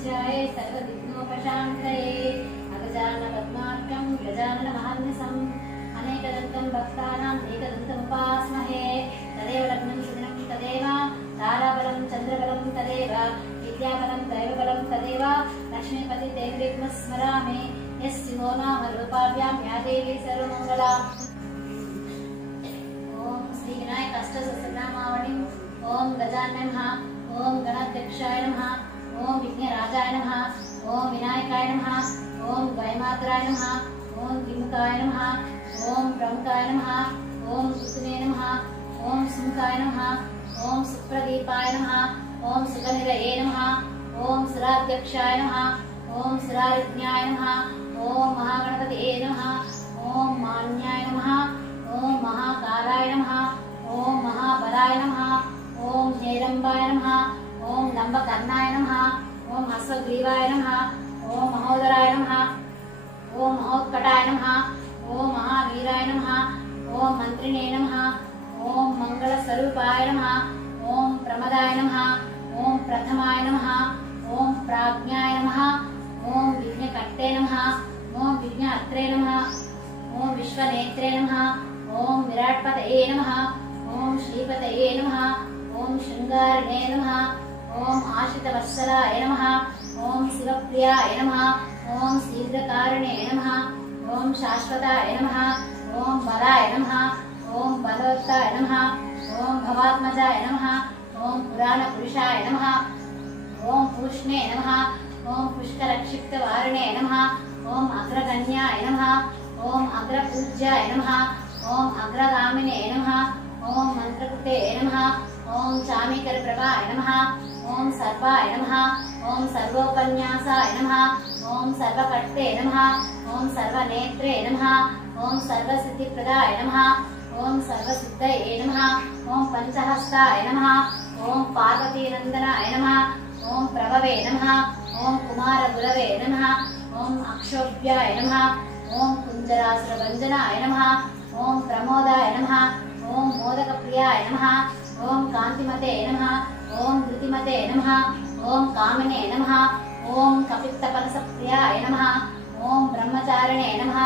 सर्वविद्याय सर्वविघ्नोपशान्तये अगजाननपद्मार्कं गजाननमहर्निशम् अनेकदन्तं भक्तानाम् एकदन्तमुपास्महे तदेव लग्नं सुदिनं तदेव ताराबलं चन्द्रबलं तदेव विद्याबलं दैवबलं तदेव लक्ष्मीपतिदेवीं स्मरामि यस्यो नाम रूपाभ्यां या देवी सर्वमङ्गला। ओम श्री विनायक अष्टसहस्रनामावलिं ओम गजाननाय नमः ओम गणाध्यक्षाय नमः ओम विघ्नराजाय नमः ओम विनायकाय नमः ओम गयमात्राय नमः ओम विमुखाय नमः ओम प्रमुखाय नमः ओम सुतने नमः ओम सुमुखाय नमः ओम सुप्रदीपाय नमः ओम सुगनिरये नमः ओम सुराध्यक्षाय नमः ओम सुरारिज्ञाय नमः ओम महागणपतये नमः ओम मान्याय नमः ओम महाकालाय नमः ओम महाबलाय नमः ओम हेरंबाय नमः ओम लंबकर्णाय नमः ओम अश्वग्रीवाय नमः ओम महोदराय नमः ओम महोत्कटाय नमः ओम महावीराय नमः ओम मंत्रिणे नमः ओम मंगलस्वरूपाय नमः ओम प्रमदाय नमः ओम प्रथमाय नमः ओम प्राज्ञाय नमः ओम विघ्नकर्ते नमः ओम विघ्नहर्त्रे नमः ओम विश्वनेत्रे नमः ओम विराट्पतये नमः ओम श्रीपतये नमः ओम शृंगारिणे नमः ओम आश्रितवत्सलाय नमः ओम शिवप्रियाय नमः ओम शीघ्रकारिणे नमः ओम शाश्वताय नमः ओम बलाय नमः ओम बलोत्ताय नमः ओम भवात्मजाय नमः ओम पुराणपुरुषाय नमः ओम पूष्णे नमः ओम पुष्करक्षिप्तवारिणे नमः ओम अग्रगण्याय नमः ओम अग्रपूज्याय नमः ओम अग्रगामिने नमः ओम मंत्रकृते नमः ओम चामीकरप्रभाय नमः ओम सर्वाय नमः ओम सर्वोपन्यासाय नमः ओम सर्वकर्ते नमः ओम सर्वनेत्रे नमः ओम सर्वसिद्धिप्रदाय नमः ओम सर्वसिद्धये नमः ओम पंचहस्ताय नमः ओम पार्वतीनंदनाय नमः ओम प्रभवे नमः ओम कुमारगुरवे नमः ओम अक्षोभ्याय नमः ओम कुंजरासुरभंजनाय नमः ओम प्रमोदाय नमः ओम मोदकप्रियाय नमः ओम कांतिमते नमः ओम धृतिमते नमः ओम कामिने नमः ओम कपित्तपनसप्रियाय नमः ओम ब्रह्मचारिणे नमः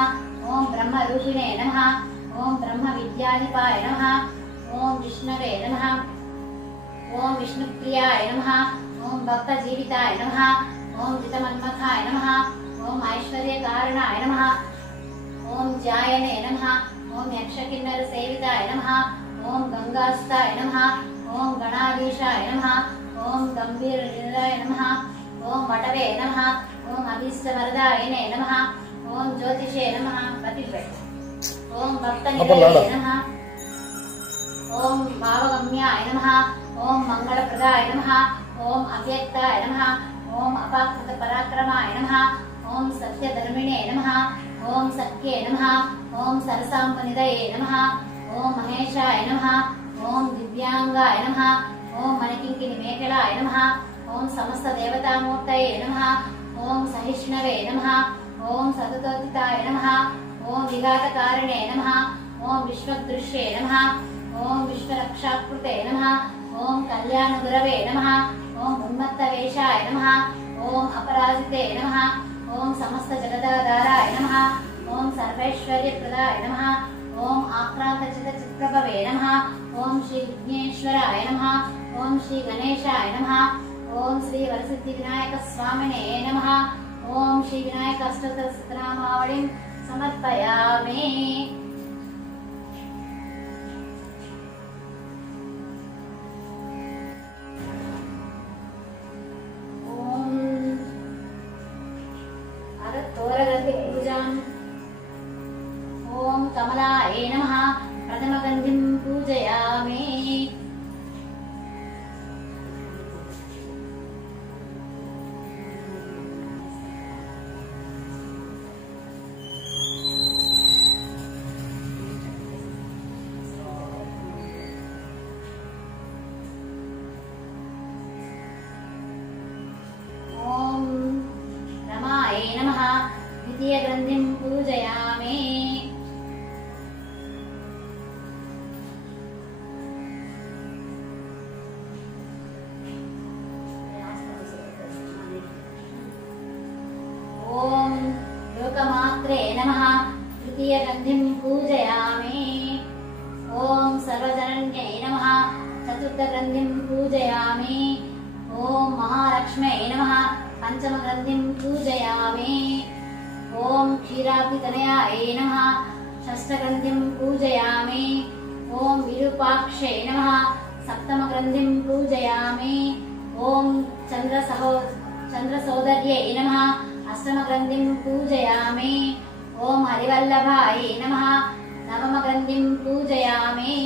ओम ब्रह्मरूपिणे नमः ओम ब्रह्मविद्याधिपाय नमः ओम विष्णवे नमः ओम विष्णुप्रियाय नमः ओम भक्तजीविताय नमः ओम जितमन्मथाय नमः ओम ऐश्वर्यकारणाय नमः ओम ज्यायने नमः ओम यक्षकिन्नर सेविताय नमः ओम गंगास्ताय नमः ओम गणाधीशाय नमः ओम गंभीरनिलयाय नमः ओम वटवे नमः ओम अभीष्टवरदायिने नमः ओम ज्योतिषे नमः ओम भक्तनिलये नमः ओम भावगम्याय नमः ओम मंगलप्रदाय नमः ओम अव्यक्ताय नमः ओम अपाकृतपराक्रमाय नमः ओम सत्यधर्मिणे नमः ओम सत्ये नमः ओम सरसाम्बनिधये नमः ओम महेशाय नमः ओम दिव्यांगाय नमः ओम मणिकिंकिनी मेखलाय नमः ओम समस्त देवतामूर्तये नमः ओम सहिष्णवे नमः ओम सततोदिताय नमः ओम विघातकारिणे नमः ओम विश्वदृश्ये नमः ओम विश्वरक्षाकृते नमः ओम कल्याणगुरवे नमः ओम उन्मत्तवेशाय नमः ओम अपराजिते नमः ओम समस्त जगदाधाराय नमः ओम सर्वैश्वर्यप्रदाय नमः ओम आक्रान्तचित्तचित्प्रभवे नमः ओम श्री विघ्नेश्वराय नमः ओम श्री गणेशाय नमः ओम श्री वरसिद्धिविनायक स्वामिने नमः ओम श्री विनायक अष्टसहस्रनामावलिं समर्पयामि। ओम कमलाय नमः प्रथमगन्धिं पूजयामि। ओम रमाय नमः द्वितीयगन्धिं पूजयामि। मात्रे नमः तृतीयगन्धिं पूजयामि। ॐ सर्वजनन्यै नमः चतुर्थगन्धिं पूजयामि। ॐ महालक्ष्म्यै नमः पञ्चमगन्धिं पूजयामि। ॐ क्षीराब्धितनयायै नमः षष्ठगन्धिं पूजयामि। ॐ विरूपाक्षै नमः सप्तमगन्धिं पूजयामि। ॐ चन्द्रसोदर्यै नमः अष्टमगन्धिं पूजयामि। ॐ हरिवल्लभायै नमः नवमगन्धिं पूजयामि।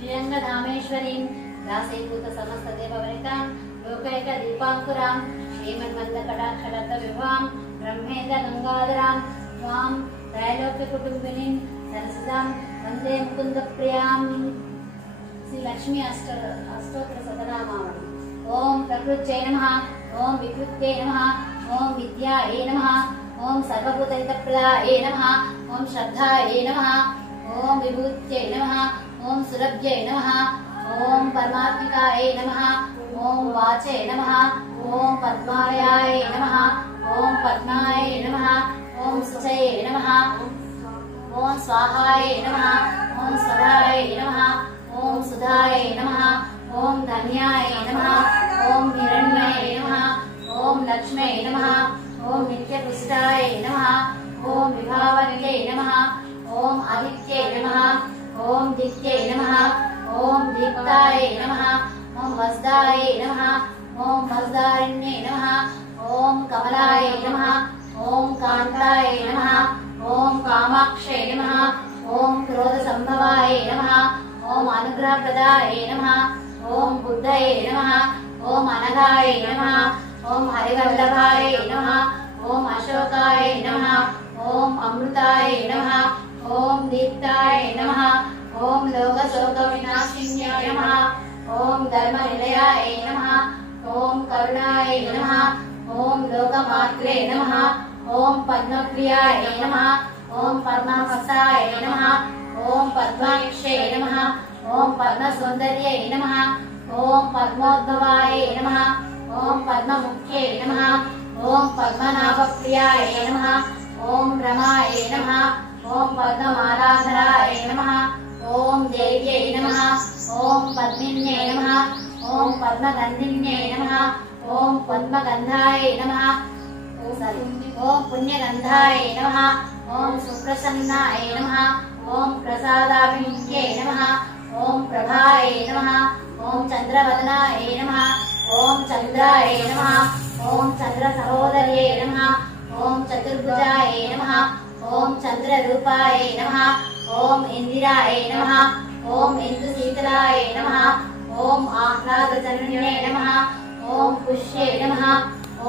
श्रीरङ्गधामेश्वरीं दासीभूत समस्तदेववनितां लोकैकदीपाङ्कुरां श्रीमन्मन्दकटाक्षलब्धविभवां ब्रह्मेन्द्र गङ्गाधरां त्वां त्रैलोक्यकुटुम्बिनीं सरसिजां वन्दे मुकुन्दप्रियां। श्री लक्ष्मी अष्टोत्तर शतनामावली। ओं प्रकृत्यै नमः, ओं विकृत्यै नमः, ओं विद्यायै नमः, ओं सर्वभूतहितप्रदायै नमः, ओं श्रद्धायै नमः, ओं विभूत्यै नमः, ओं सुरभ्यै नमः, ओं परमात्मिकायै नमः, ओं वाचे नमः, ओं पद्मालयाय नमः, ओं पद्माय नमः, ओं सुचये नमः, ओं स्वाहाय नमः, ओं स्वधाय नमः, ओं सुधाय नमः, ओं धन्याय नमः, ओं हिरण्याय नमः, ओं लक्ष्म्यै नमः, ओं नित्यपुष्टाय नमः, ओं विभावर्यै नमः, ओं आदित्यै नमः, ओं दित्यै नमः, ओं दीप्ताय नमः, ओं वस्दाय नमः, ओं वस्दारिण्यै नमः, ओं कमलाय नमः, ओं कान्ताय नमः, ओं कामाक्षै नमः, ओं क्रोधसम्भवाय नमः, ओं अनुग्रहप्रदाय नमः, ओं बुद्धये नमः, ओं अनघाय नमः, ओं हरिवल्लभाय नमः, ओं अशोकाय नमः, ओं अमृताय नमः, ओं दीप्ताय नमः, ओं लोकशोकविनाशिन्याय नमः, ओं धर्मनिलयाय नमः, ओं करुणाय नमः, ओं लोकमात्रे नमः, ओं पद्मप्रियाय नमः, ओं पद्महस्ताय नमः, ओं पद्माक्षे नमः, ओं पद्मसौन्दर्यै नमः, ओं पद्मोद्भवाय नमः, ओं पद्ममुख्ये नमः, ओं पद्मनाभप्रियाय नमः, ओं रमाय नमः, ओं पद्ममालाधराय नमः, ओं देव्यै नमः, ओं पद्मिन्यै नमः, ओं पद्मगन्धिन्यै नमः, ओं पद्मगन्धाय नमः, ओं पुण्यगन्धाय नमः, ओं सुप्रसन्नाय नमः, ओं प्रसादाभिमुख्यै नमः, ओं प्रभाय नमः, ओं चन्द्रवदनाय नमः, ओं चन्द्राय नमः, ओं चन्द्रसहोदर्यै नमः, ओं चतुर्भुजाय नमः, ओं चन्द्ररूपाय नमः, ओं इन्दिराय नमः, ओं इन्दुशीतलाय नमः, ओं आह्लादजनन्यै नमः, ओं पुष्ये नमः,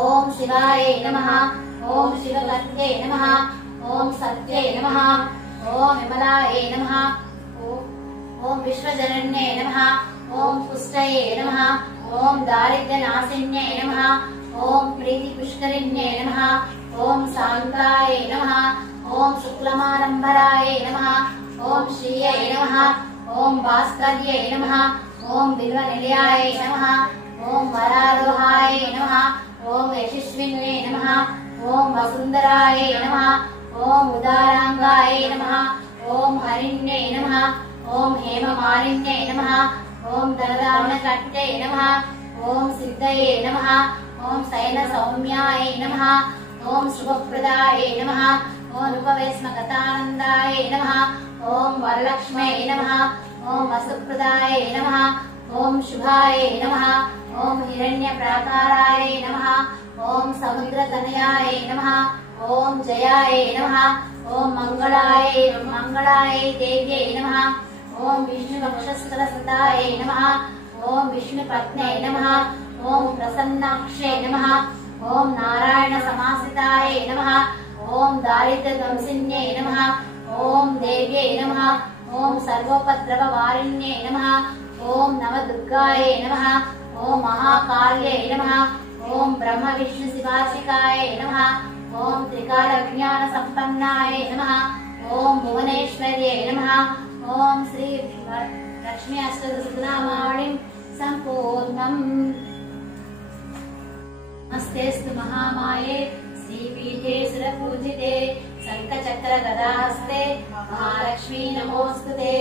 ओं शिवाय नमः, ओं शिवकर्त्यै नमः, ओं सत्यै नमः, ओं विमलाय नमः, ओं विश्वजनन्यै नमः, ओं पुष्टये नमः, ओं दारिद्र्यनाशिन्यै नमः, ओं प्रीतिपुष्करिण्यै नमः, ओं शान्ताय नमः, ఓం శుక్లమానంబరాయ నమః ఓం శ్రీయై నమః ఓం భాస్కర్యై నమః ఓం బిల్వనిలయాయ నమః ఓం వరారోహాయ నమః ఓం యశస్విన్యై నమః ఓం వసుందరాయ నమః ఓం ఉదారాంగాయ నమః ఓం హరిణ్యై నమః ఓం హేమమాలిన్యై నమః ఓం ధనధారణకట్యై నమః ఓం సిద్ధయే నమః ఓం శయన సౌమ్యాయ నమః ఓం శుభప్రదాయ నమః ఓం రూపవేశ్మగతానందాయ నమః ఓం వరలక్ష్మై నమః ఓం వసుప్రదాయ నమః ఓం శుభాయ నమః ఓం హిరణ్యప్రాకారాయ నమః ఓం సముద్రతనయాయ నమః ఓం జయాయ నమః ఓం మంగళాయ దేవ్యై నమః ఓం విష్ణువక్షస్థలసదాయ నమః ఓం విష్ణుపత్న్యై నమః ఓం ప్రసన్నాక్షై నమః ఓం నారాయణ సమాసితాయ నమః ఓం దారిద్ర్యధ్వంసిన్యై నమః ఓం దేవ్యై నమః ఓం సర్వోపద్రవవారిణ్యై నమః ఓం నవదుర్గాయ నమః ఓం మహాకాళ్యై నమః ఓం బ్రహ్మ విష్ణు శివాశికాయ నమః ఓం త్రికాల విజ్ఞాన సంపన్నాయ నమః ఓం భువనేశ్వర్యై నమః ఓం శ్రీ లక్ష్మీ అష్టదశనామావళిం సంపూర్ణం. నమస్తేస్తు మహామాయే శ్రీపీఠే సురపూజితే శంఖచక్ర గదాహస్తే మహాలక్ష్మీ నమోస్తుతే.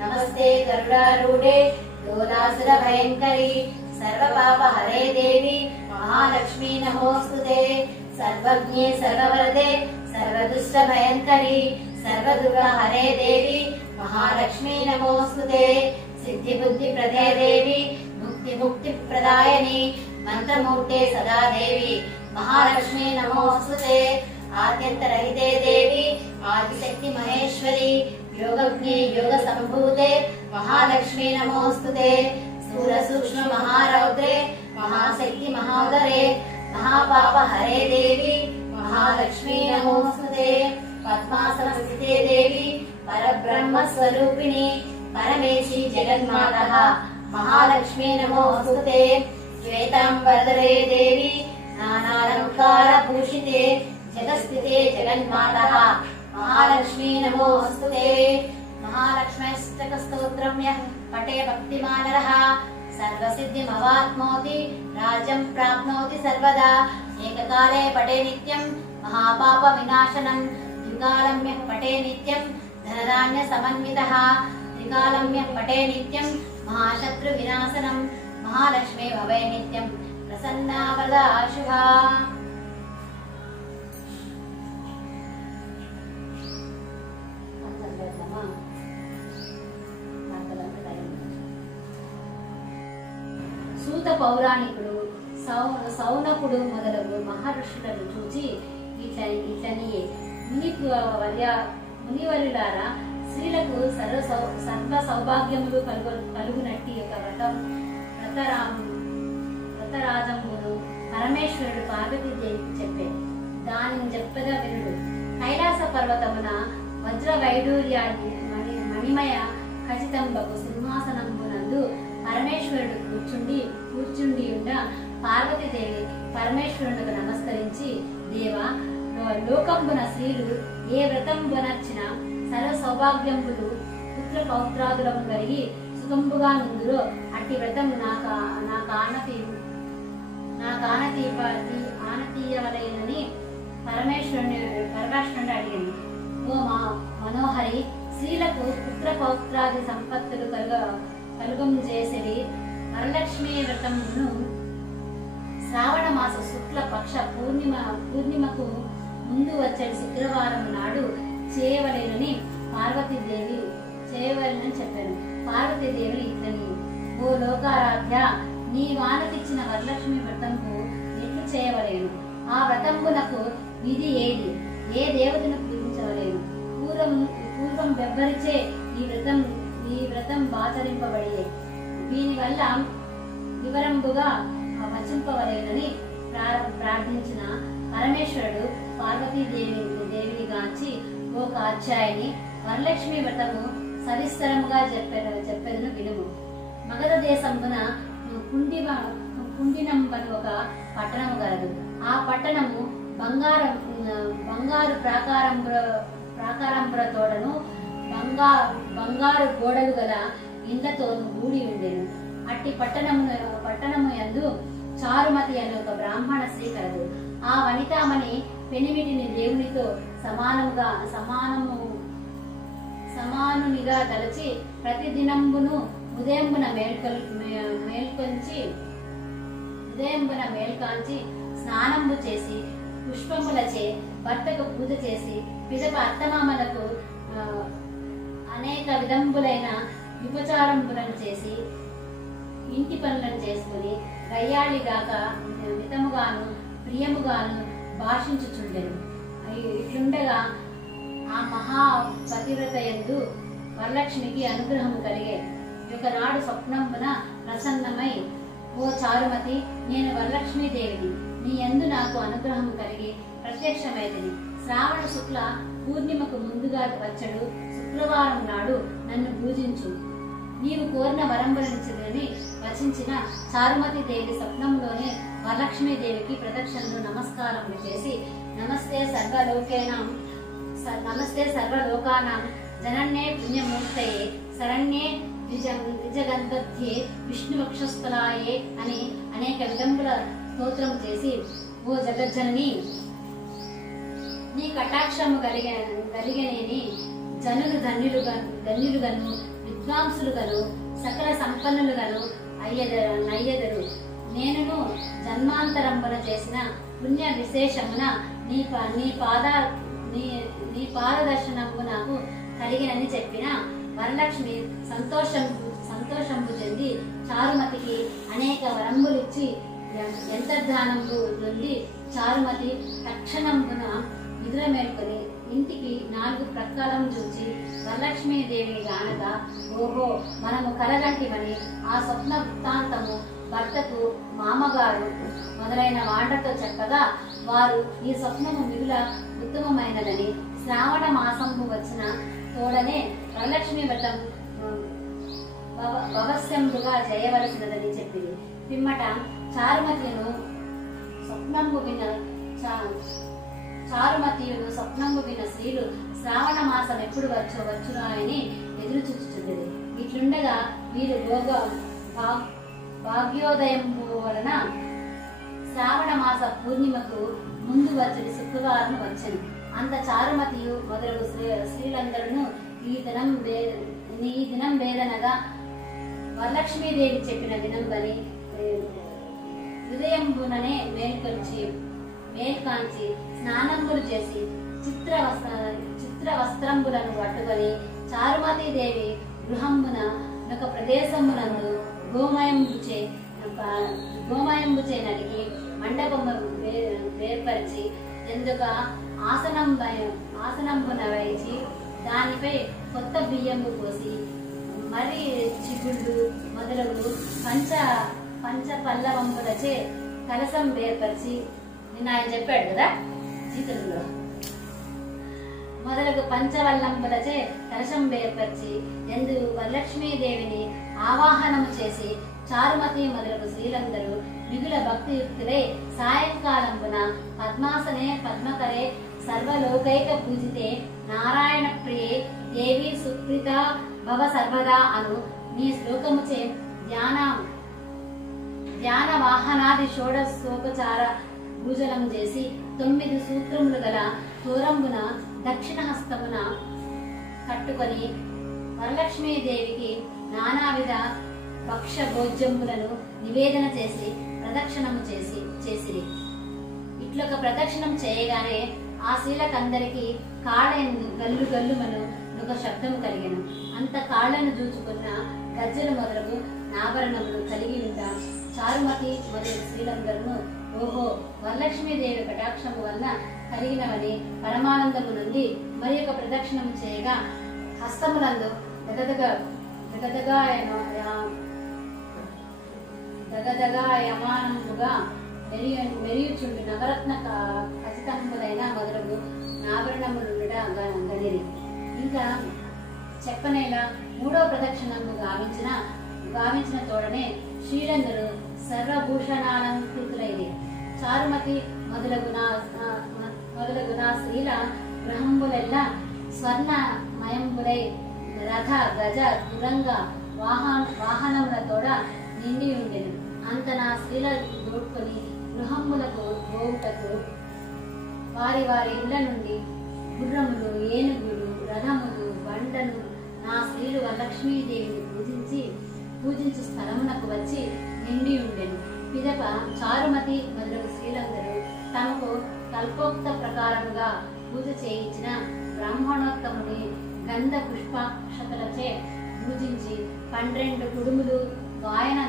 నమస్తే గరుడారూఢే దోలాసుర భయంకరి సర్వపాపహరే దేవి మహాలక్ష్మీ నమోస్తుతే. సర్వజ్ఞే సర్వవరదే సర్వదుష్ట భయంకరి సర్వదుర్గహరే దేవి మహాలక్ష్మీ నమోస్తుతే. సిద్ధి బుద్ధి ప్రదే దేవి ముక్తి ముక్తి ప్రదాయని మంత్రమూర్తే సదా దేవి మహాలక్ష్మీ నమోస్తుతే. ఆద్యంతరహితే దేవి ఆదిశక్తి మహేశ్వరి యోగజ్ఞే యోగ సంభూతే మహాలక్ష్మీ నమోస్తుతే. స్థూల సూక్ష్మ మహారౌద్రే మహాశక్తి మహోదరే మహాపాపహరే దేవి మహాలక్ష్మీ నమోస్తుతే. పద్మాసన స్థితే దేవి పరబ్రహ్మ స్వరూపిణి పరమేశి జగన్మాతః మహాలక్ష్మీ నమోస్తుతే. శ్వేతాంబరధరే దేవి నానాలంకార భూషితే జగస్థితే జగన్మాతః మహాలక్ష్మీ నమోస్తుతే. మహాలక్ష్మ్యష్టక స్తోత్రం యః పఠే భక్తిమానరః సర్వసిద్ధిమవాప్నోతి రాజ్యం ప్రాప్నోతి సర్వదా. ఏకకాలే పఠే నిత్యం మహాపాప వినాశనం త్రికాలం యః పఠే నిత్యం ధనధాన్య సమన్వితః. త్రికాలం యః పఠే నిత్యం మహాశత్రు వినాశనం మహాలక్ష్మీ భవే నిత్యం ప్రసన్నా వరదా శుభా. సూత పౌరాణికుడు సౌనకుడు మొదలగు మహర్షులను చూచి ఇట్లని మునివరులారా స్త్రీలకు సర్వ సౌభాగ్యములు కలుగునట్టి యొక్క వ్రతరాజమును పరమేశ్వరుడు పార్వతీదేవికి చెప్పే. దానిని చెప్పగా వినుడు. కైలాస పర్వతమున వజ్ర వైడూర్యాన్ని మణిమయ ఖచ్చితంబకు సింహాసనమునందు పరమేశ్వరుడు కూర్చుండి ఉండ పార్వతీదేవి పరమేశ్వరునికి నమస్కరించి, దేవా, లోకంబున స్త్రీలు ఏ వ్రతంబునర్చిన సర్వ సౌభాగ్యంబులు పుత్ర పౌత్రాదులము కలిగి సుఖంబుగా నుందురో అట్టి వ్రతం ఆనతీయవలెనని పరమేశ్వరుని అడిగింది. ఓ మనోహరి, స్త్రీలకు పుత్ర పౌత్రాది సంపత్తులు కలుగము చేసేది వరలక్ష్మీ వ్రతమును శ్రావణ మాస శుక్ల పక్ష పూర్ణిమకు ముందు వచ్చే శుక్రవారం నాడు చేయవలేనని చెప్పాను. పార్వతీదేవి ఇతని, ఓ లోకారాధ్య, నీ వానకిచ్చిన వరలక్ష్మి వ్రతంకు ఎట్లు చేయవలేను? ఆ వ్రతంబునకు విధి ఏది? ఏ దేవతను పూజించవలేను? పూర్వం బెబ్బరిచే ఈ వ్రతం ఆచరింపబడే. దీనివల్ల వివరంబుగా వచింపవలేనని ప్రార్థించిన పరమేశ్వరుడు పార్వతీదేవిని గాంచి, ఓ కాత్యాయని, వరలక్ష్మి వ్రతము సవిస్తరముగా చెప్పెదను వినుము. మగధ దేశంబున కుండినంబను ఒక పట్టణము గలదు. ఆ పట్టణము బంగారు ప్రాకారంపుర తోడను బంగారు గోడలు గల ఇండ్లతో గూడి ఉండెను. అట్టి పట్టణము యందు చారుమతి అనే ఒక బ్రాహ్మణ స్త్రీ కలదు. ఆ వనితామణి పెనిమిటిని దేవునితో సమానునిగా తలచి ప్రతి దినంబును ఉదయంబున మేల్కాంచి స్నానంబు చేసి పుష్పములచే భర్తకు పూజ చేసి పిదప అత్తమామలకు అనేక విధంబులైన ఉపచారంబులను చేసి ఇంటి పనులను చేసుకుని గయ్యాళిగాక మితముగాను ప్రియముగాను భాషించుచుండెను. ఇట్లుండగా ఆ మహా పతివ్రత యందు వరలక్ష్మికి అనుగ్రహం కలిగే. ఒకనాడు స్వప్నంబున ప్రసన్నమై, ఓ చారుమతి, నేను వరలక్ష్మీదేవిని. నీ యందు నాకు అనుగ్రహం కలిగి ప్రత్యక్షమైతిని. శ్రావణ శుక్ల పూర్ణిమకు ముందుగా వచ్చడు శుక్రవారం నాడు నన్ను పూజించు. నీవు కోరిన వరంబులనిచ్చిదని వచించిన చారుమతి దేవి స్వప్నంలోనే వరలక్ష్మీదేవికి ప్రదక్షిణలు నమస్కారములు చేసి, నమస్తే సర్వలోకానాం జనన్యే పుణ్యమూర్తయే శరణ్యే ద్విజగంధధ్యే విష్ణువక్షస్థలాయే అని అనేక విధముల స్తోత్రం చేసి, ఓ జగజ్జనని, నీ కటాక్షము కలిగనేని జనులు ధన్యులుగను విద్వాంసులుగను సకల సంపన్నులుగను నయ్యెదరు. నేనును జన్మాంతరంబున చేసిన పుణ్య విశేషమున నీ పాదదర్శనము నాకు కలిగినని చెప్పిన వరలక్ష్మి సంతోషంబు చెంది చారుమతికి అనేక వరంబులిచ్చి యంత్రధానంబు నుండి చారుమతి తక్షణంబున నిద్ర మేల్కొని ఇంటికి 4 ప్రక్కలం చూచి వరలక్ష్మీదేవి గానగా, ఓహో, మనము కలగంటివని ఆ స్వప్న వృత్తాంతము భర్తకు మామగారు మొదలైన వాళ్లతో చెప్పగా, వారు ఈ స్వప్నము మిగుల ఉత్తమమైనదని శ్రావణ మాసంపు వచ్చిన తోడనే వరలక్ష్మి వ్రతం భవస్యంబుగా చేయవలసినదని చెప్పింది. పిమ్మట చారుమతియును స్వప్నంబు విన్న స్త్రీలు శ్రావణ మాసం ఎప్పుడు వచ్చునా అని ఎదురు చూచుచుండేది. ఇట్లుండగా వీరు భాగ్యోదయం వలన శ్రావణ మాస పూర్ణిమకు ముందు వచ్చి శుక్రవారం వచ్చను. అంత చారుమతియు మొదలగు స్త్రీలందరూ ఈ దినం వేదనగా వరలక్ష్మీదేవి చెప్పిన దినంబని హృదయంబుననే మేల్కాంచి స్నానంబులు చేసి చిత్ర వస్త్రంబులను పట్టుకొని చారుమతీదేవి గృహంబున ఒక ప్రదేశమునందు గోమయంబుచే నడిగి మండపము వేర్పరిచి ఎందుక ఆసనంబున వేచి దానిపై కొత్త బియ్యంబు పోసి మరి చిగుళ్ళు మొదలగు పంచ పల్లవంబులచే కలసం వేర్పరిచి, నిన్న ఆయన చెప్పాడు కదా జీతులలో, మొదలగు పంచవల్లంబులచే కలశం వేర్పరిచి ఎందు వరలక్ష్మీదేవిని ఆవాహనము చేసి చారుమతి మొదలగు స్త్రీలందరూ మిగుల భక్తియుక్తులై సాయంకాలంబున పద్మాసనే పద్మకరే సర్వలోకైక పూజితే నారాయణ ప్రియే దేవి సుప్రీత భవ సర్వదా అను నీ శ్లోకముచే ధ్యాన వాహనాది షోడశోపచార పూజలం చేసి 9 సూత్రములు గల తోరంబున దక్షిణ హస్తమున కట్టుకొని వరలక్ష్మీదేవికి నానావిధ భక్ష భోజ్యములను నివేదన చేసి ప్రదక్షిణము చేసిరి. ఇట్లొక ప్రదక్షిణం చేయగానే ఆ శీలకందరికి కాళ్ళయందు గల్లు గల్లుమను ఒక శబ్దము కలిగెను. అంత కాళ్లను చూచుకున్న గజ్జలు మొదలగు నాభరణములు కలిగి ఉండ చారుమతి మొదలగు స్త్రీలందరూ, ఓహో, వరలక్ష్మీదేవి కటాక్షము వలన కలిగినవని పరమానందము నుండి మరి ఒక ప్రదక్షిణము చేయగా హస్తములందు దగదగాయమానముగా మెరియుచుండు నవరత్న ఖచ్చితంబులైన మొదలగు ఆభరణములుండుట గనిరి. ఇంకా చెప్పనేలా 3వ ప్రదక్షిణము గావించిన తోడనే శ్రీలందరూ సర్వభూషణాలంకృతులైది. చారుమతి మొదలగు మొదలగున శ్రీల గృహంబులెల్ల స్వర్ణమయంబులై రథ గజ తురంగ వాహనములతోడ నిండి ఉండెను. అంత నా స్త్రీల దోడ్కొని గృహములకు పోవుటకు వారి వారి ఇళ్ల నుండి గుర్రములు, ఏనుగులు, రథములు, బండను నా స్త్రీలు వరలక్ష్మీదేవిని పూజించు స్థలమునకు వచ్చి నిండి ఉండెను. పిదప చారుమతి మొదలగు స్త్రీలందరూ తమకు కల్పోక్త ప్రకారముగా పూజ చేయించిన బ్రాహ్మణోత్తముని గంధ పుష్పాక్షతలచే పూజించి 12 కుడుములు వాయన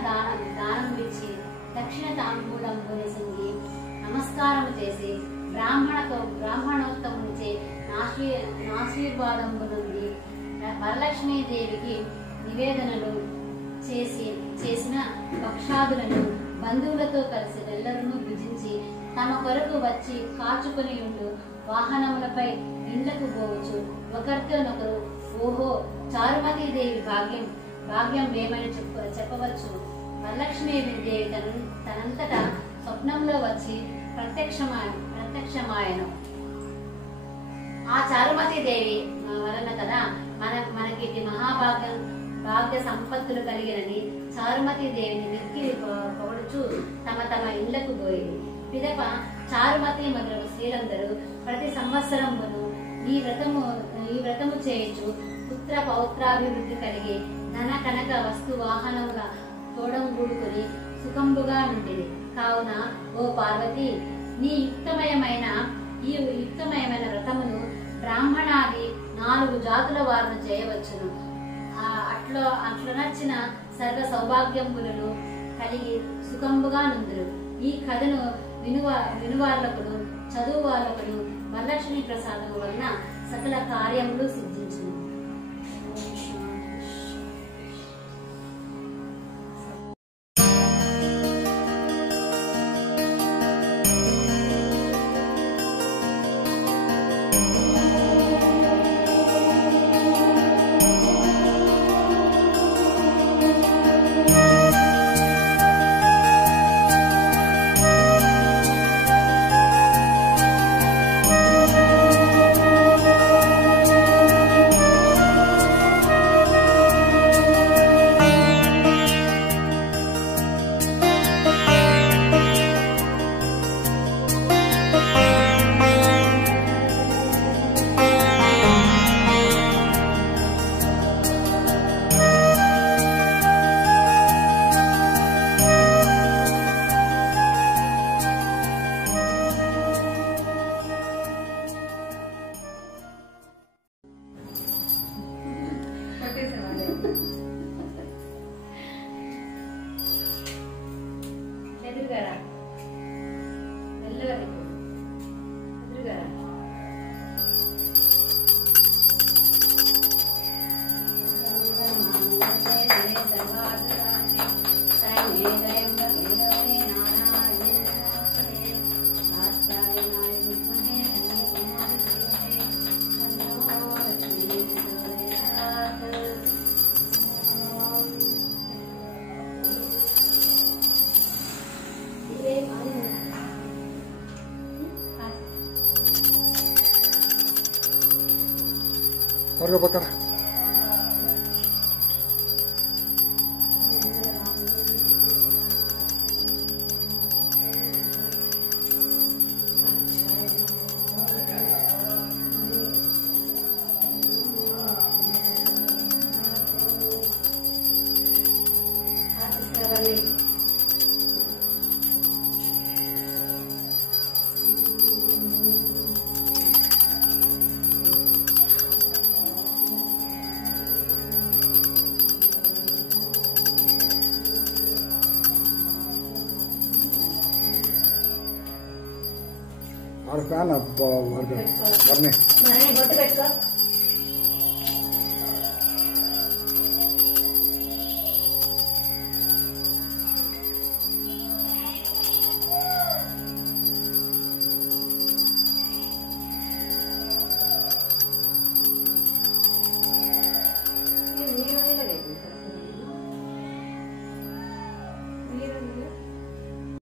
దానం ఇచ్చి దక్షిణ తాంబూలంబుని సింగి నమస్కారము చేసి బ్రాహ్మణోత్తమునిచే ఆశీర్వాదము నుండి వరలక్ష్మీదేవికి నివేదనలు చేసిన భక్షాదులను బంధువులతో కలిసి ఎల్లరూ భుజించి తమ కొరకు వచ్చి కాచుకొని ఉండు వాహనములపై ఇండ్లకు పోవచ్చు ఒకరితోనొకరు ఓహో చారుమతీదేవి భాగ్యం ఏమని చెప్పవచ్చు. వరలక్ష్మీదేవి తనంతటా స్వప్నంలో వచ్చి ప్రత్యక్షమాయను. ఆ చారుమతీదేవి వలన కదా మనకి భాగ్య సంపత్తులు కలిగినని చారుమతీదేవిని మిక్కిలి పొగడుచు తమ ఇళ్లకు పోయింది. పిదప చారుమతి మొదలగు స్త్రీలందరూ ప్రతి సంవత్సరమును ఈ వ్రతము చేయుచు పుత్ర పౌత్రాభివృద్ధి కలిగి ధన కనక వస్తు వాహనముల తోడంగూడుకొని సుఖంబుగా నుండిది. కావున ఓ పార్వతి, నీ యుక్తమయమైన వ్రతమును బ్రాహ్మణాది 4 జాతుల వారును చేయవచ్చును. అట్లా నచ్చిన సర్వ సౌభాగ్యములను కలిగి సుఖంబుగా నుందురు. ఈ కథను వినువార్లకును చదువు వాళ్ళకును వరలక్ష్మీ ప్రసాదము వలన సకల కార్యములు సిద్ధించును. ఎదురుగారా మెల్లగా ఎదురుగారా Warga bakar. Harus kan apa warga? Warna. Mana nih, botol betul?